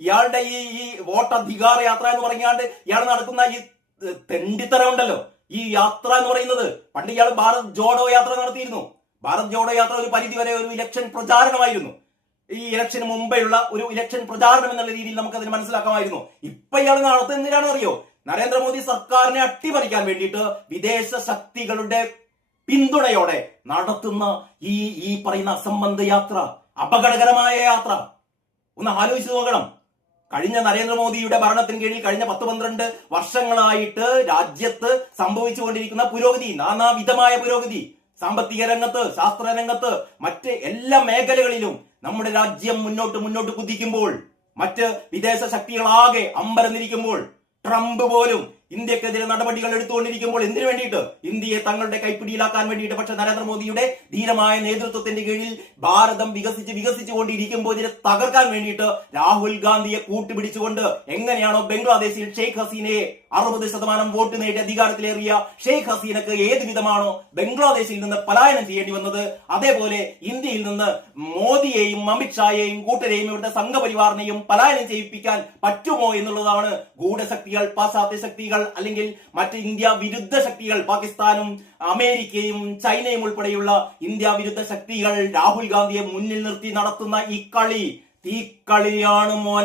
ഇയാളുടെ ഈ ഈ വോട്ടധികാര യാത്ര എന്ന് പറഞ്ഞാണ്ട് ഇയാൾ നടത്തുന്ന ഈ തെണ്ടിത്തരം ഉണ്ടല്ലോ ഈ യാത്ര എന്ന് പറയുന്നത് പണ്ട് ഇയാൾ ഭാരത് ജോഡോ യാത്ര നടത്തിയിരുന്നു. ഭാരത് ജോഡോ യാത്ര ഒരു പരിധി വരെ ഒരു ഇലക്ഷൻ പ്രചാരണമായിരുന്നു. ഈ ഇലക്ഷന് മുമ്പെയുള്ള ഒരു ഇലക്ഷൻ പ്രചാരണം എന്നുള്ള രീതിയിൽ നമുക്ക് അതിന് മനസ്സിലാക്കാമായിരുന്നു. ഇപ്പൊ ഇയാൾ നടത്തുന്നത് എന്തിനാണെന്ന് അറിയോ? നരേന്ദ്രമോദി സർക്കാരിനെ അട്ടിമറിക്കാൻ വേണ്ടിയിട്ട് വിദേശ ശക്തികളുടെ പിന്തുണയോടെ നടത്തുന്ന ഈ ഈ പറയുന്ന അസംബന്ധ യാത്ര അപകടകരമായ യാത്ര. ഒന്ന് ആലോചിച്ച് നോക്കണം. കഴിഞ്ഞ നരേന്ദ്രമോദിയുടെ ഭരണത്തിന് കീഴിൽ കഴിഞ്ഞ പത്ത് പന്ത്രണ്ട് വർഷങ്ങളായിട്ട് രാജ്യത്ത് സംഭവിച്ചുകൊണ്ടിരിക്കുന്ന പുരോഗതി നാനാവിധമായ പുരോഗതി സാമ്പത്തിക രംഗത്ത് ശാസ്ത്ര രംഗത്ത് മറ്റ് എല്ലാ മേഖലകളിലും നമ്മുടെ രാജ്യം മുന്നോട്ട് മുന്നോട്ട് കുതിക്കുമ്പോൾ മറ്റ് വിദേശ ശക്തികളാകെ അമ്പരന്നിരിക്കുമ്പോൾ ട്രംപ് പോലും ഇന്ത്യക്കെതിരെ നടപടികൾ എടുത്തുകൊണ്ടിരിക്കുമ്പോൾ എന്തിനു വേണ്ടിയിട്ട്? ഇന്ത്യയെ തങ്ങളുടെ കൈപ്പിടിയിലാക്കാൻ വേണ്ടിയിട്ട്. പക്ഷെ നരേന്ദ്രമോദിയുടെ ധീരമായ നേതൃത്വത്തിന്റെ കീഴിൽ ഭാരതം വികസിച്ച് വികസിച്ചു കൊണ്ടിരിക്കുമ്പോൾ ഇതിനെ തകർക്കാൻ വേണ്ടിയിട്ട് രാഹുൽ ഗാന്ധിയെ കൂട്ടുപിടിച്ചുകൊണ്ട് എങ്ങനെയാണോ ബംഗ്ലാദേശിൽ ഷെയ്ഖ് ഹസീനയെ അറുപത് ശതമാനം വോട്ട് നേടി അധികാരത്തിലേറിയ ഷെയ്ഖ് ഹസീനക്ക് ഏത് വിധമാണോ ബംഗ്ലാദേശിൽ നിന്ന് പലായനം ചെയ്യേണ്ടി വന്നത്? അതേപോലെ ഇന്ത്യയിൽ നിന്ന് മോദിയെയും അമിത്ഷായെയും കൂട്ടരെയും ഇവിടുത്തെ സംഘപരിവാറിനെയും പലായനം ചെയ്യിപ്പിക്കാൻ പറ്റുമോ എന്നുള്ളതാണ് ഗൂഢശക്തികൾ പാശ്ചാത്യ അല്ലെങ്കിൽ മറ്റ് ഇന്ത്യ വിരുദ്ധ ശക്തികൾ പാകിസ്ഥാനും അമേരിക്കയും ചൈനയും ഉൾപ്പെടെയുള്ള ഇന്ത്യ വിരുദ്ധ ശക്തികൾ രാഹുൽ ഗാന്ധിയെ മുന്നിൽ നിർത്തി നടത്തുന്ന ഈ കളി തീക്കളിയാണ് മോൻ